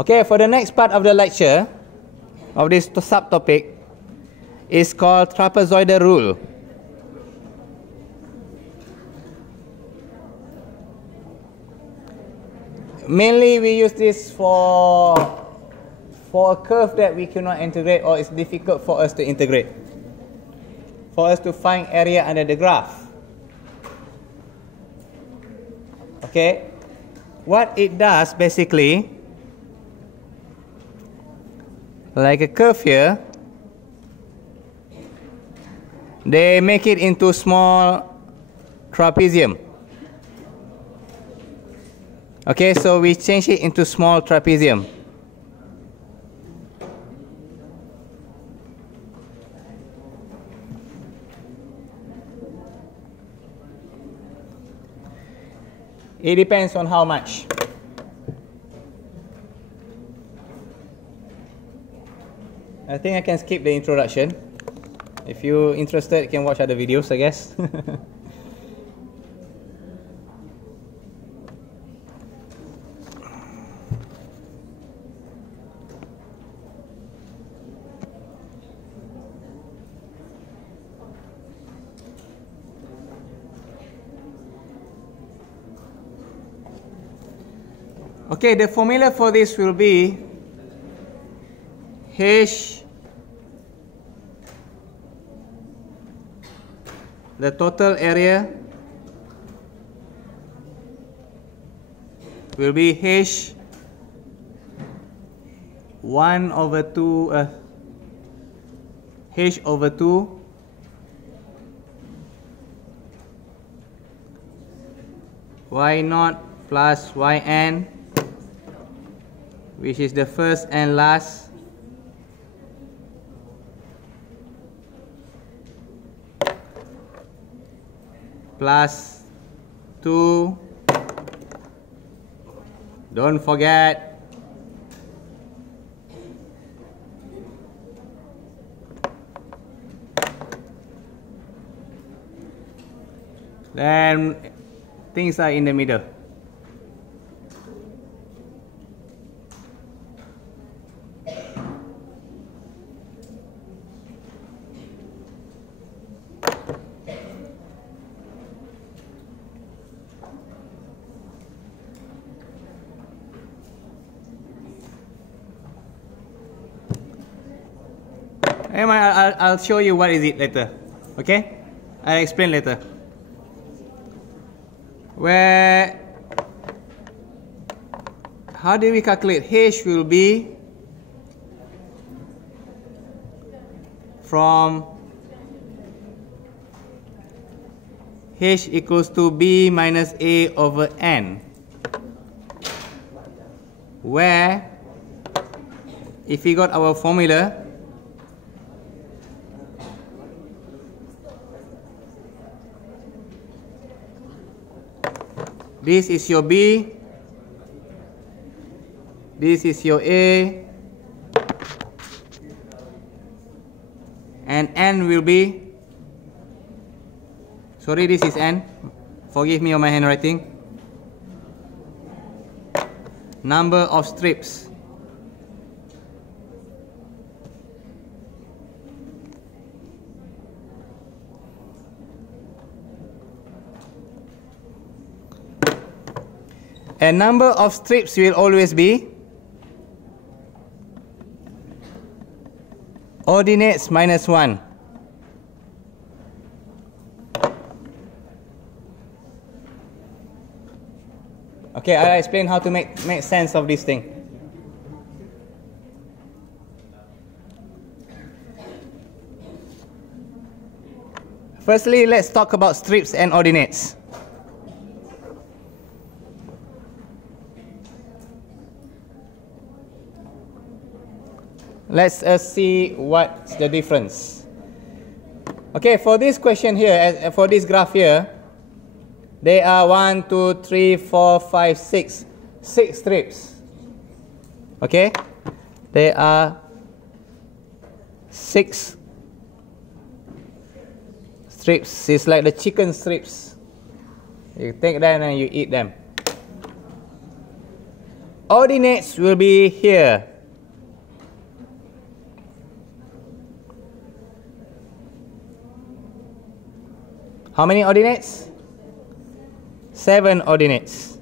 Okay, for the next part of the lecture, of this subtopic, is called trapezoidal rule. Mainly we use this for a curve that we cannot integrate, or it's difficult for us to integrate, for us to find area under the graph. Okay, what it does basically, like a curve here, they make it into small trapezium. Okay, so we change it into small trapezium. It depends on how much. I think I can skip the introduction. If you're interested, you can watch other videos, I guess. Okay, the formula for this will be H, the total area will be H 1 over 2 H over 2 y naught plus yn, which is the first and last, plus 2, don't forget, then things are in the middle. I'll show you what is it later. Okay, I'll explain later. How do we calculate? H will be from H equals to B minus A over N, where if we got our formula, this is your B, this is your A, and N will be, sorry, this is N, forgive me on my handwriting, number of strips. A number of strips will always be ordinates minus 1. Okay, I'll explain how to make sense of this thing. Firstly, let's talk about strips and ordinates. Let's see what's the difference. Okay, for this question here, for this graph here, there are 1, 2, 3, 4, 5, 6 strips. Okay, there are 6 strips. It's like the chicken strips. You take them and you eat them. ordinates will be here. How many ordinates? 7 ordinates.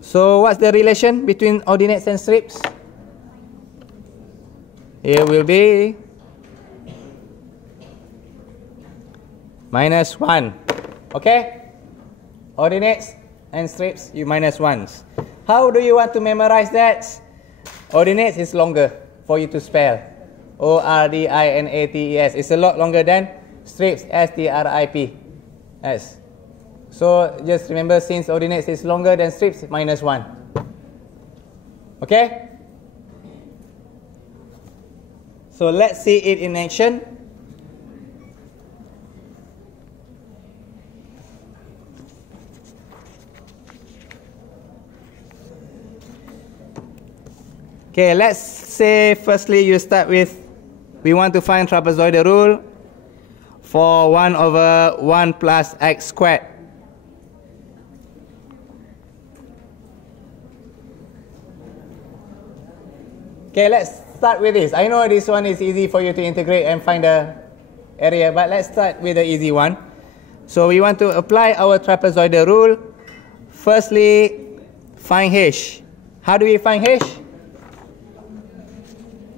So what's the relation between ordinates and strips? It will be -1. Okay? Ordinates and strips, you minus 1s. How do you want to memorize that? Ordinates is longer for you to spell. O-R-D-I-N-A-T-E-S. It's a lot longer than strips, S-T-R-I-P-S. So just remember, since ordinates is longer than strips, -1. Okay? So let's see it in action. Okay, let's say firstly you start with, we want to find trapezoidal rule for 1 over 1 plus x squared. Okay, let's start with this. I know this one is easy for you to integrate and find the area, but let's start with the easy one. So we want to apply our trapezoidal rule. Firstly, find h. How do we find h?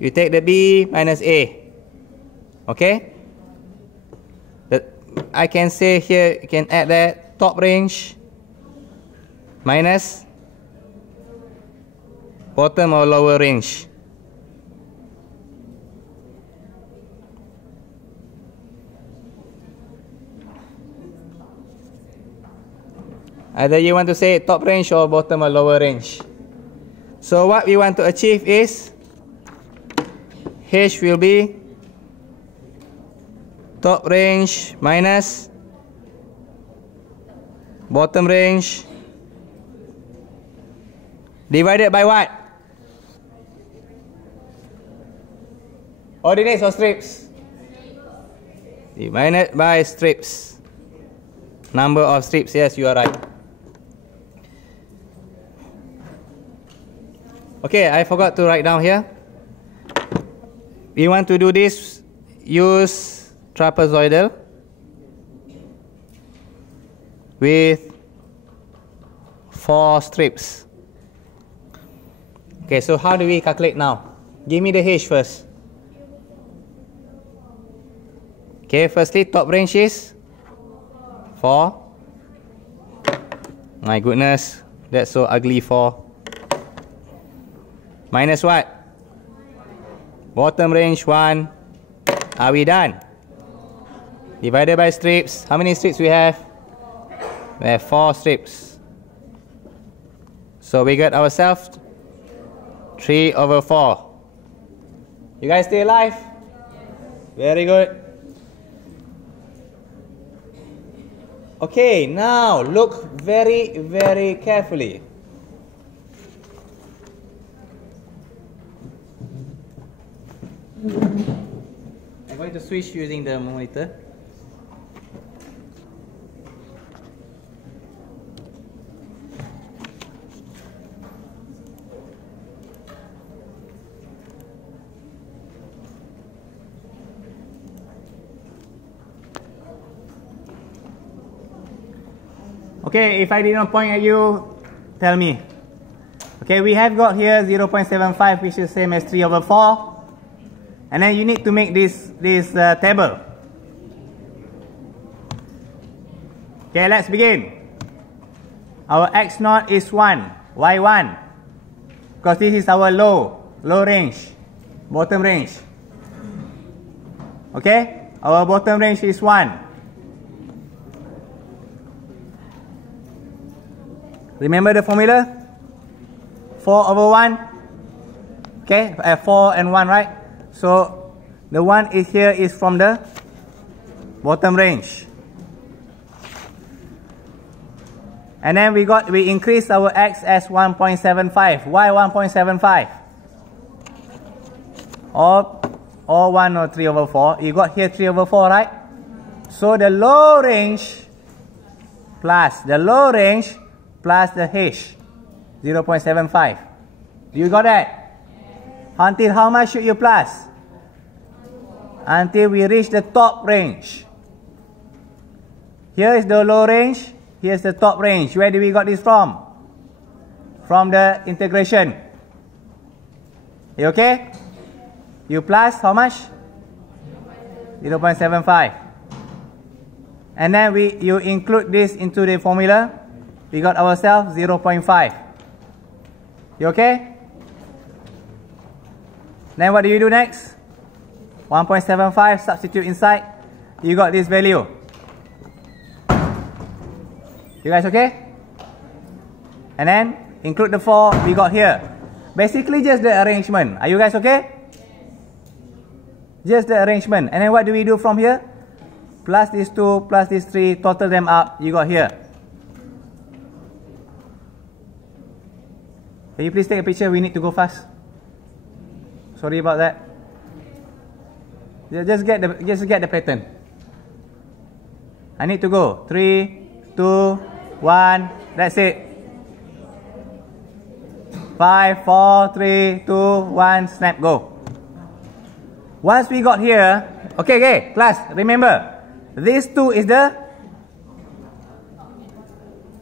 You take the b minus a. Okay? I can say here, you can add that top range minus bottom or lower range. Either you want to say top range or bottom or lower range. So what we want to achieve is h will be top range minus bottom range divided by what? Ordinates or strips? Divided by strips. Number of strips, yes, you are right. Okay, I forgot to write down here. We want to do this, use trapezoidal with 4 strips. Okay, so how do we calculate now? Give me the h first. Okay, firstly, top range is 4. My goodness, that's so ugly, 4. Minus what? Bottom range 1. Are we done? Divided by strips. How many strips we have? We have 4 strips. So we got ourselves 3 over 4. You guys stay alive? Very good. Okay, now look very, very carefully. I'm going to switch using the monitor. Okay, if I did not point at you, tell me. Okay, we have got here 0.75, which is same as 3 over 4. And then you need to make this table. Okay, let's begin. Our x naught is 1, y 1. Because this is our low range, bottom range. Okay, our bottom range is 1. Remember the formula? 4 over 1. Okay, 4 and 1, right? So the 1 is here is from the bottom range. And then we increased our x as 1.75. Why 1.75? Or 1 or 3 over 4. You got here 3 over 4, right? So the low range plus the low range plus the H, 0.75. Do you got that? Until how much should you plus? Until we reach the top range. Here is the low range. Here's the top range. Where do we got this from? From the integration. You okay? You plus how much? 0.75. And then you include this into the formula. We got ourselves 0.5. You okay? Then what do you do next? 1.75, substitute inside. You got this value. You guys okay? And then include the 4 we got here. Basically just the arrangement. Are you guys okay? Just the arrangement. And then what do we do from here? Plus these 2, plus these 3, total them up. You got here. Can you please take a picture? We need to go fast. Sorry about that. Just get the pattern. I need to go. 3, 2, 1. That's it. 5, 4, 3, 2, 1. Snap, go. Once we got here, okay, class, remember, this 2 is the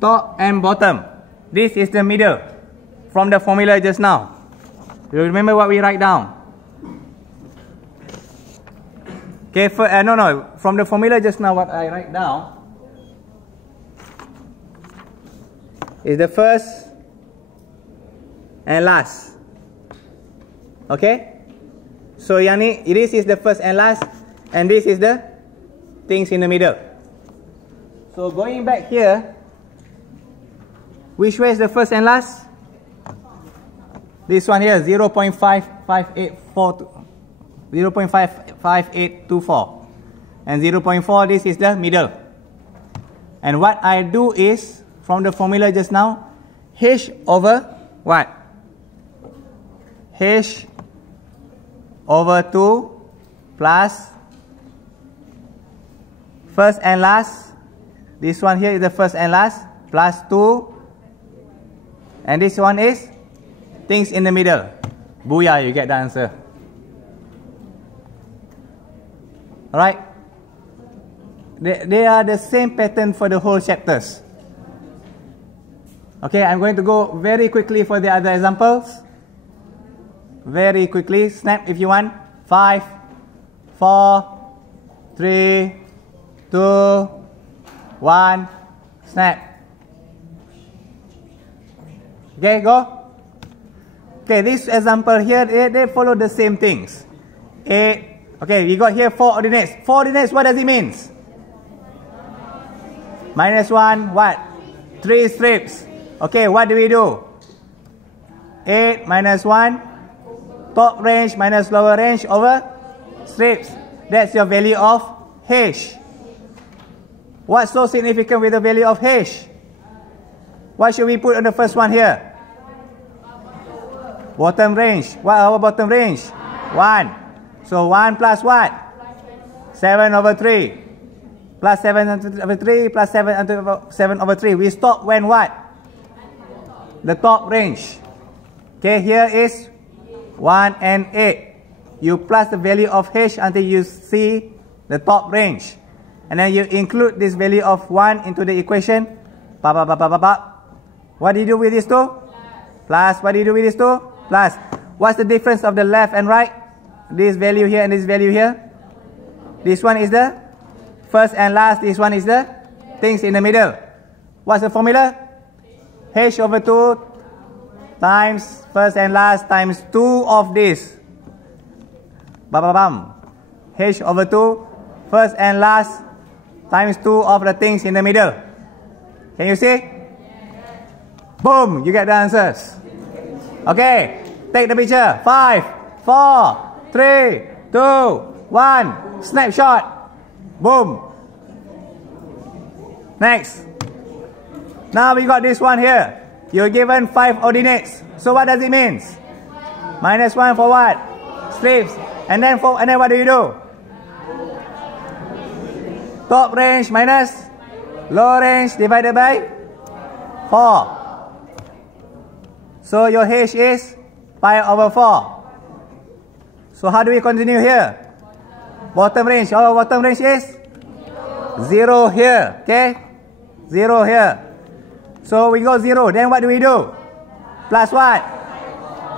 top and bottom. This is the middle from the formula just now. You remember what we write down? Okay, no, from the formula just now what I write down is the first and last. Okay? So yani, this is the first and last, and this is the things in the middle. So going back here, which way is the first and last? This one here, 0.55824. And 0.4, this is the middle. And what I do is, from the formula just now, H over what? H over 2 plus first and last. This one here is the first and last, plus 2. And this one is things in the middle. Booyah, you get the answer. Alright? They are the same pattern for the whole chapters. Okay, I'm going to go very quickly for the other examples. Very quickly. Snap if you want. 5, 4, 3, 2, 1. Snap. Okay, go. Okay, this example here, they follow the same things. 8. Okay, we got here 4 ordinates. 4 ordinates, what does it mean? -1, what? 3 strips. Okay, what do we do? 8 minus 1, top range minus lower range over strips. That's your value of H. What's so significant with the value of H? What should we put on the first one here? Bottom range. What our bottom range? 1. So 1 plus what? 7 over 3. Plus 7 over 3 plus 7 over 3. We stop when what? The top range. Okay, here is 1 and 8. You plus the value of H until you see the top range. And then you include this value of 1 into the equation. What do you do with these two? Plus. What do you do with these two? Plus. What's the difference of the left and right? This value here and this value here. This one is the first and last. This one is the things in the middle. What's the formula? H over 2 times first and last times 2 of this. H over 2 first and last times 2 of the things in the middle. Can you see? Boom! You get the answers. Okay, take the picture. 5, 4, 3, 2, 1. Snapshot. Boom. Next. Now we got this one here. You're given 5 ordinates. So what does it mean? -1 for what? Strips. And then what do you do? Top range minus low range divided by 4. So your H is pi over 4. So how do we continue here? Bottom range. Our bottom range is 0 here. Okay? 0 here. So we go 0. Then what do we do? Plus what?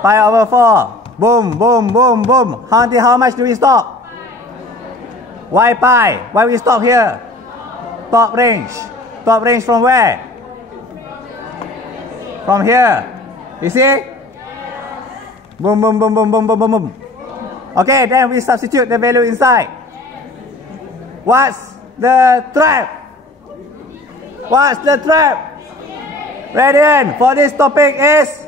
Pi over 4. Boom, boom, boom, boom. Until how much do we stop? Why pi? Why we stop here? Top range. Top range from where? From here. You see? Boom, boom, boom, boom, boom, boom, boom, boom. Okay, then we substitute the value inside. What's the trap? What's the trap? Radian for this topic is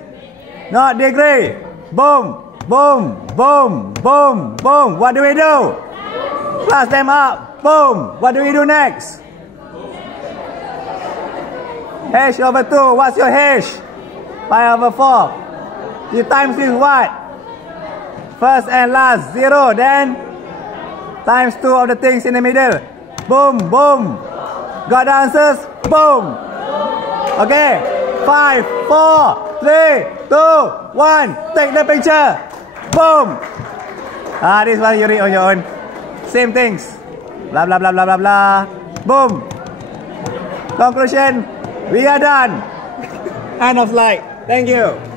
not degree. Boom, boom, boom, boom, boom. What do we do? Plus them up. Boom. What do we do next? H over 2. What's your H? Pi over 4. You times with what? First and last. 0. Then times 2 of the things in the middle. Boom, boom. Got the answers? Boom. Okay. 5, 4, 3, 2, 1. Take the picture. Boom. This one you read on your own. Same things. Blah, blah, blah, blah, blah, blah. Boom. Conclusion. We are done. End of slide. Thank you.